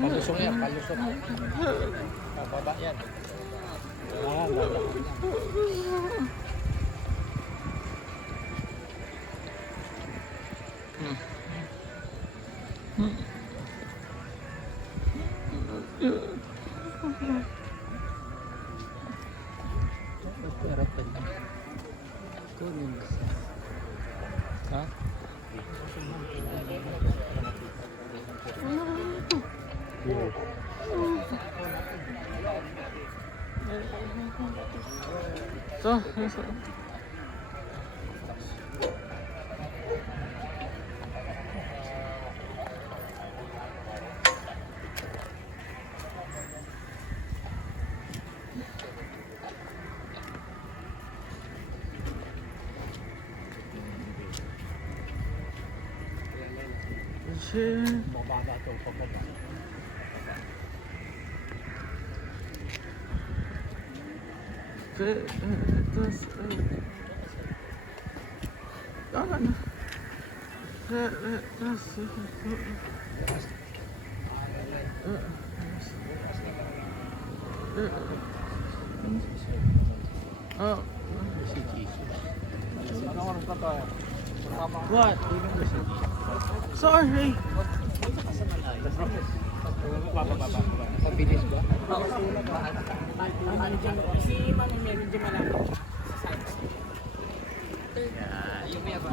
Palusok yan, palusok. Pababa yan. Ha? Ito. Mababa ito, pababa. What? Sorry. Pabilis ba? Si Mami Mary di malapit sa site. Yung may ba?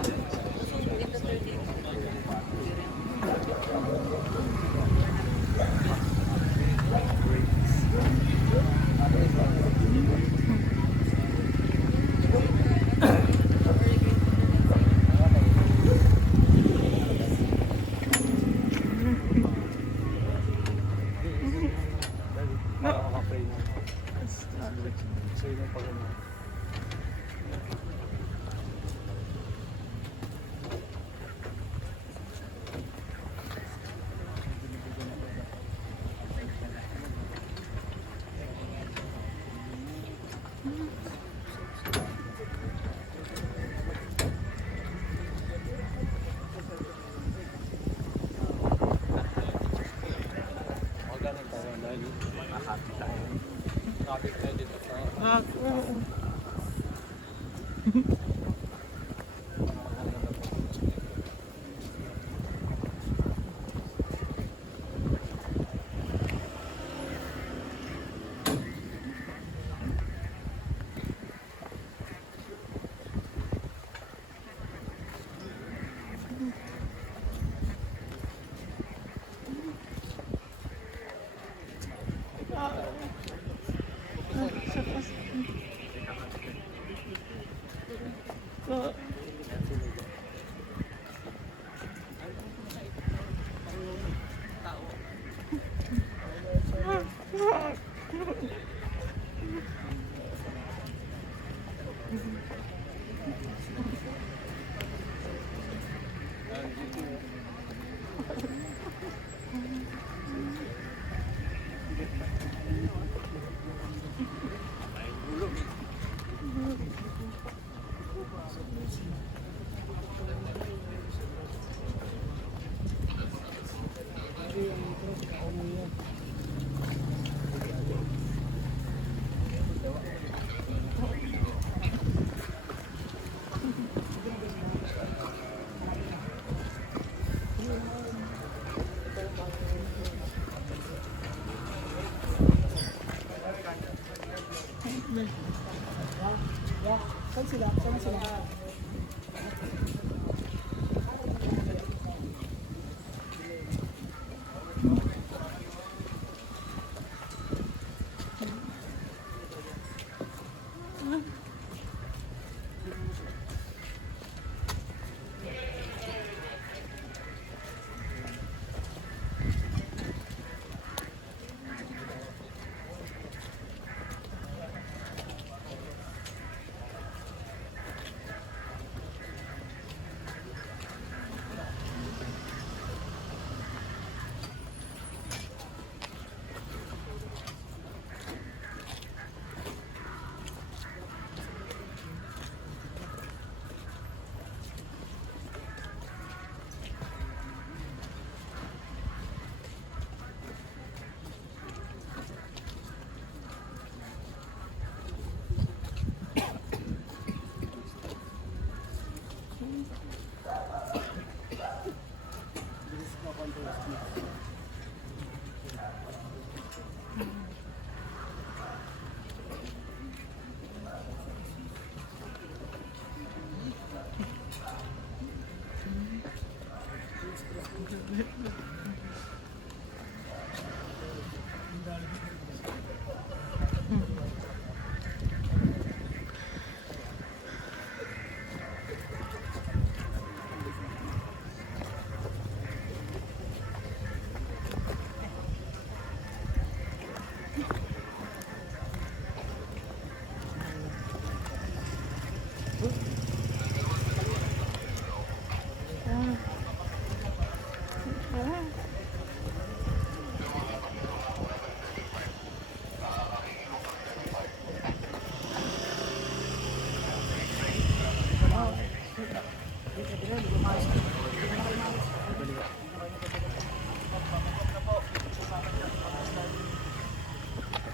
Saan sila? Saan sila?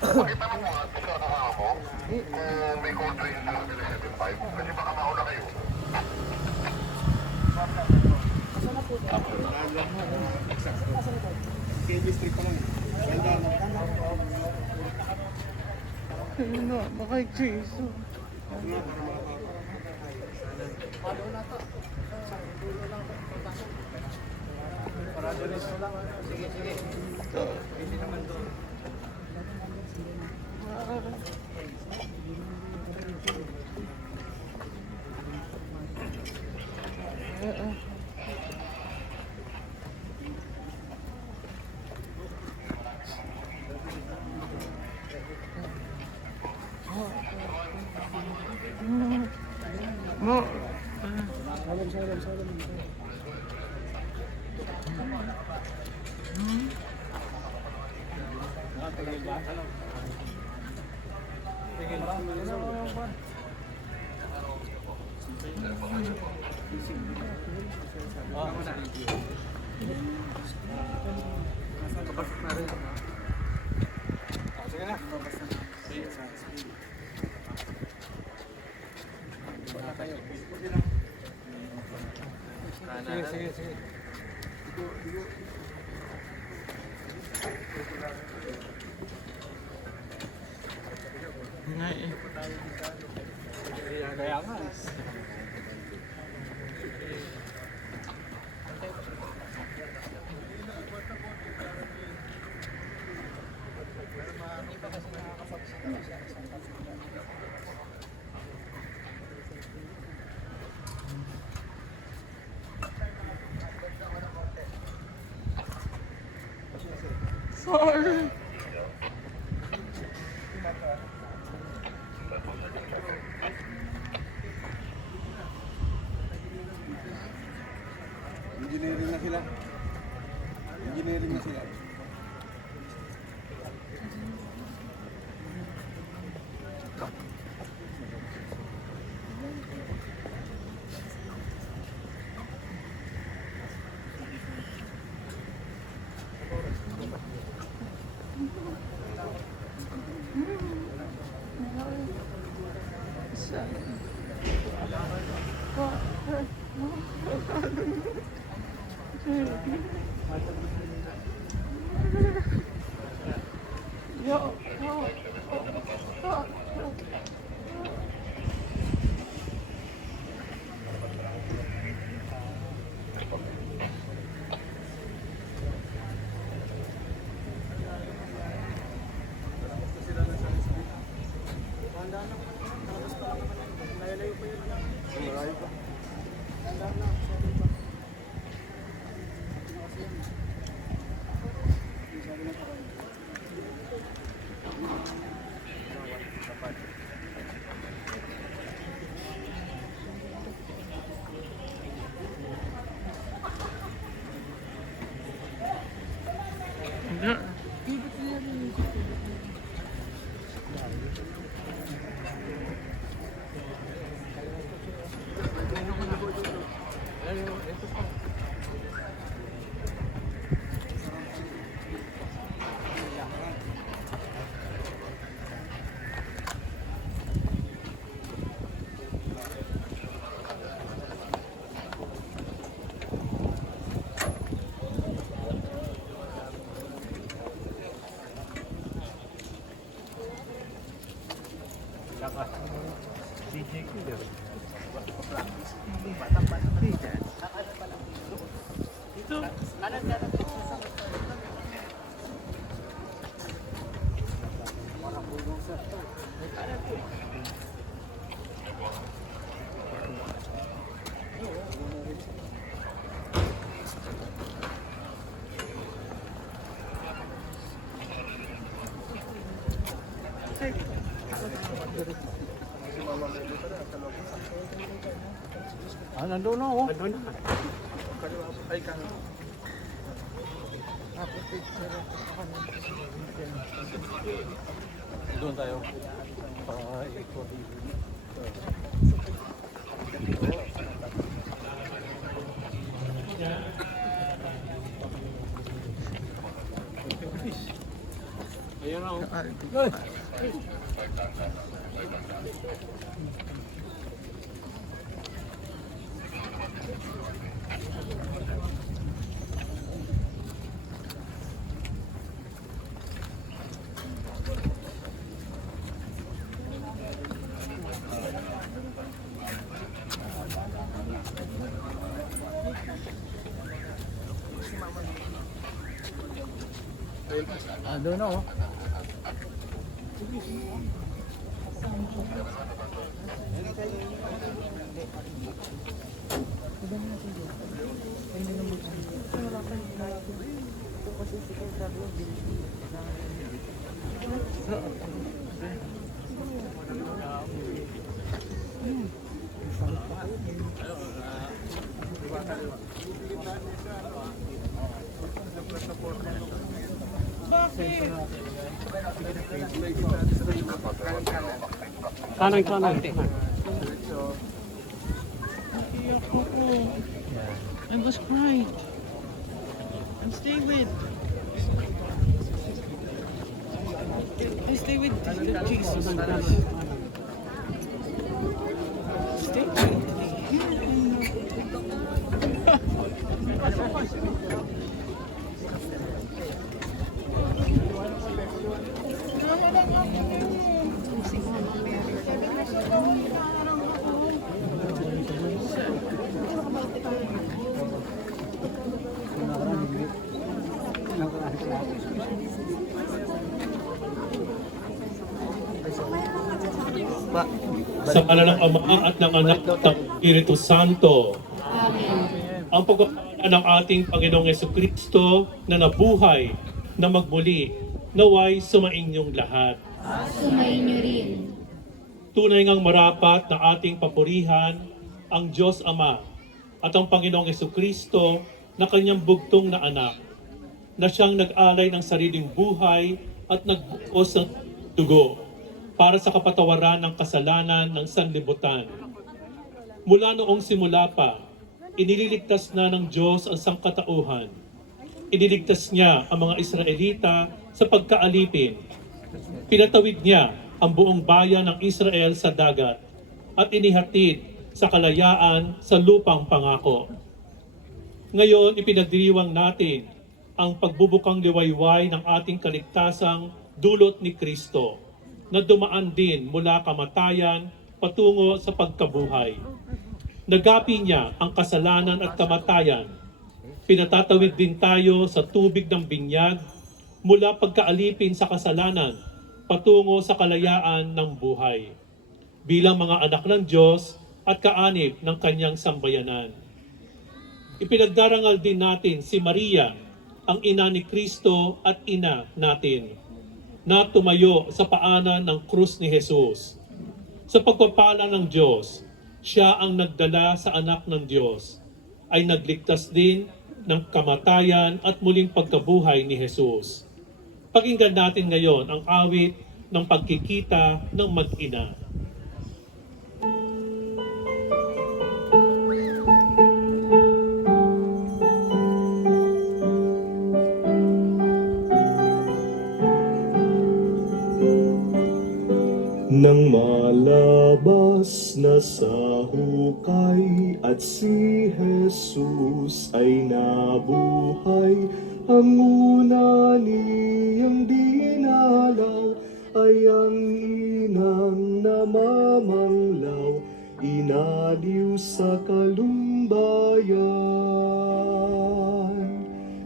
Pakita mo nga ito sa kasama mo. Kung may code rin sa 7.5. Kasi baka mauna kayo. Ayun na, maka-chase. Sige, sige. Busy naman doon. Mo. Sige, sige, sige. Nga eh. Kaya nga. Sorry. Engineering na sila. Engineering na sila. Yo, yo. Nga. Ah, nandun na oh. Nandun na. Ay, kano. Doon tayo. Paikot. Ayan na, oh. Doon na oh. Kanan, kanan. I was crying. Stay with Jesus. Stay with Sa ngalan ng Ama at ng Anak at ng Espiritu Santo. Ang pagpapala ng ating Panginoong Jesucristo na nabuhay, na magmuli, naway sumainyong lahat. Sumainyo rin. Tunay ngang marapat na ating papurihan ang Diyos Ama at ang Panginoong Jesucristo na kanyang bugtong na anak, na siyang nag-alay ng sariling buhay at nagbuos ng dugo para sa kapatawaran ng kasalanan ng sanlibutan. Mula noong simula pa, inililigtas na ng Diyos ang sangkatauhan. Iniligtas niya ang mga Israelita sa pagkaalipin. Pinatawid niya ang buong bayan ng Israel sa dagat at inihatid sa kalayaan sa lupang pangako. Ngayon, ipinagdiriwang natin ang pagbubukang liwayway ng ating kaligtasang dulot ni Kristo, na dumaan din mula kamatayan patungo sa pagkabuhay. Nagapi niya ang kasalanan at kamatayan. Pinatatawid din tayo sa tubig ng binyag mula pagkaalipin sa kasalanan patungo sa kalayaan ng buhay. Bilang mga anak ng Diyos at kaanib ng kanyang sambayanan. Ipinagdarangal din natin si Maria, ang ina ni Kristo at ina natin, na tumayo sa paanan ng krus ni Jesus. Sa pagpapala ng Diyos, siya ang nagdala sa anak ng Diyos, ay nagligtas din ng kamatayan at muling pagkabuhay ni Jesus. Pakinggan natin ngayon ang awit ng pagkikita ng mag-ina. Nang malabas na sa hukay at si Jesus ay nabuhay, ang una niyang dinalaw ay ang inang namamanglaw, inaliw sa kalumbayan.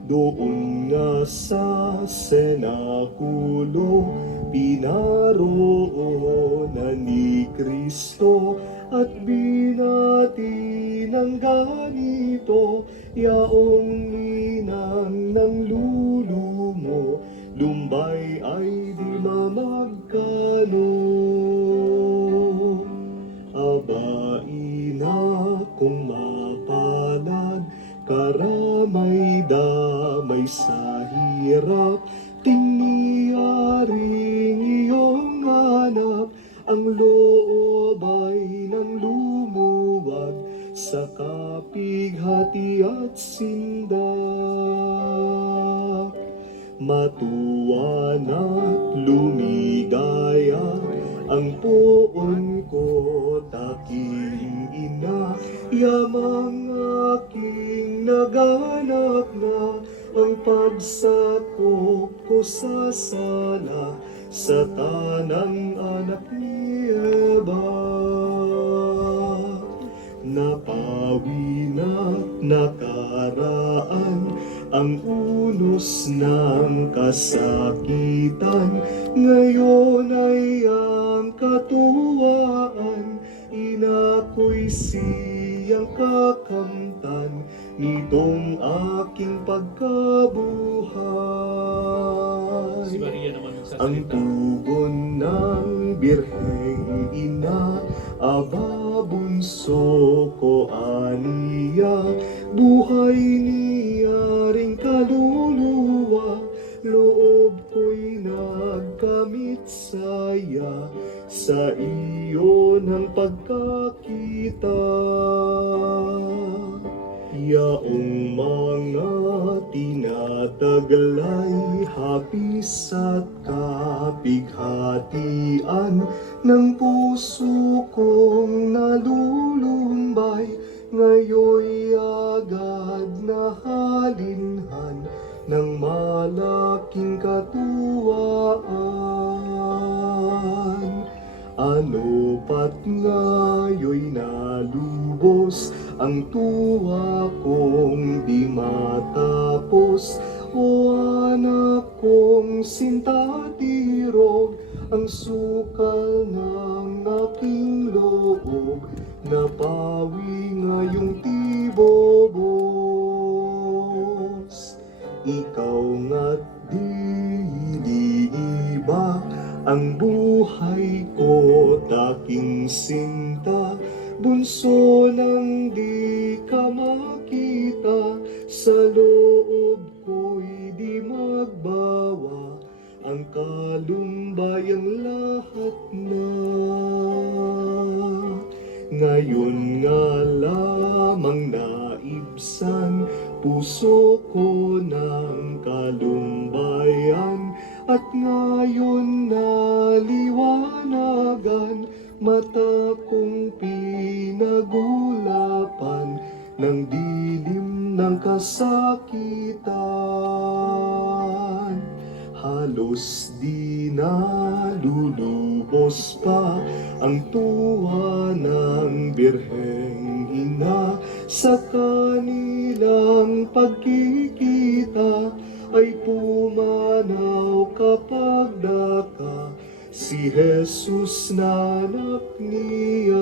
Doon nga sa senakulo, pinaroonan ni Kristo at binati ng ganito, yaong inang ng lulumo, lumbay ay di mamagkano. Aba ina kung mapalad, karamay damay sa hirap, tingniaring iyong anak, ang loob ay nang lumuwag sa kapighati at sindak. Matuwa anak, lumigaya ang poon ko, taking ina, yamang aking naganak na, ang pagsakop ko sa sala, sa tanang anak ni Eva. Napawi na nakaraan ang unos ng kasakitan, ngayon ay ang katuwaan, inako'y siyang kakamtan nitong aking pagkabuhay. Si Maria naman Ang nagsasalita. tugon ng Birheng Ina, aba bunso ko aniya, buhay niya ring kaluluwa, loob ko'y nagkamit saya, sa iyo ng pagkakita. Yaong mga tinataglay, hapis at kapighatian ng puso kong nalulumbay, ngayoy agad na halinhan ng malaking katuwaan. Ano pat ngayoy nalubos ang tuwa kong di matapos, o anak kong sintatirog, ang sukal ng aking loob, napawi ngayong tibobos. Ikaw nga't di iba ang buhay ko, taking sinta, bunso nang di ka makita, sa loob ko'y di magbawa, ang kalumbayang lahat na. Ngayon nga lamang naibsan puso ko ng kalumbayan, at ngayon naliwanagan mata kong pinagulapan ng dilim ng kasakitan. Halos di nalulubos pa ang tuwa ng Birheng Ina, sa kanilang pagkikita ay pumanaw kapag daka si Jesus na anak niya.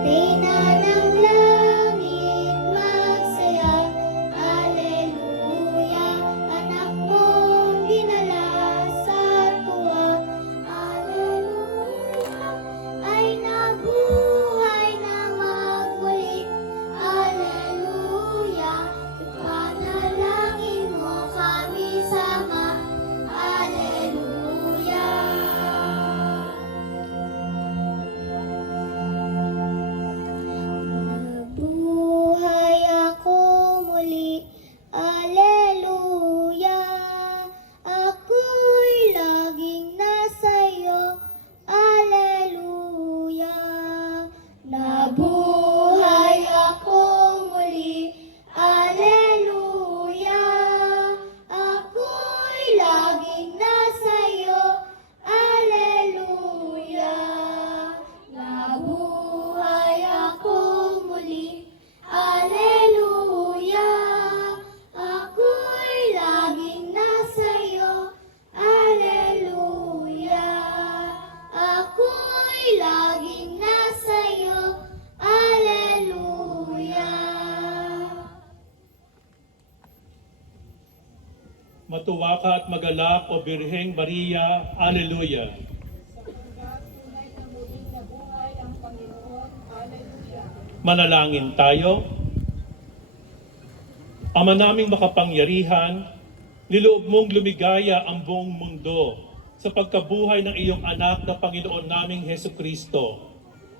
Reyna ng langit, magsaya, Alleluia. Anak mong dinala sa tuwa, Alleluia. Ay nabuhay na magmuli, Alleluia. Ipanalangin mo kami sama, Alleluia. Nabuhay ako muli, Alleluia. Ako'y laging nasa'yo, Alleluia. Nabuhay ako muli, Alleluia. Ako'y laging nasa'yo, Alleluia. Nabuhay ako muli, Alleluia. Ako'y laging nasa'yo, Alleluia. Ako'y laging nasa'yo, Alleluia. Matuwa ka at magalak, O Birheng Maria. Alleluia. Manalangin tayo. Ama naming makapangyarihan, niloob mong lumigaya ang buong mundo sa pagkabuhay ng iyong anak na Panginoon naming Hesu Kristo.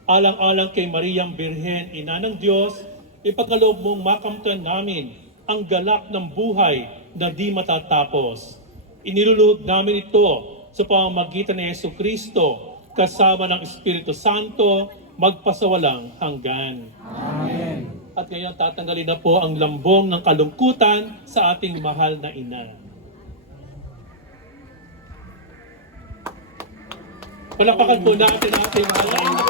Alang-alang kay Mariang Birhen, Ina ng Diyos, ipagkaloob mong makamtan namin ang galak ng buhay na di matatapos. Iniluluhod namin ito sa pamamagitan ni Hesu Kristo kasama ng Espiritu Santo magpasawalang hanggan. Amen. At ngayon tatanggalin na po ang lambong ng kalungkutan sa ating mahal na ina. Palakpakan po natin ang ating mahal na ina.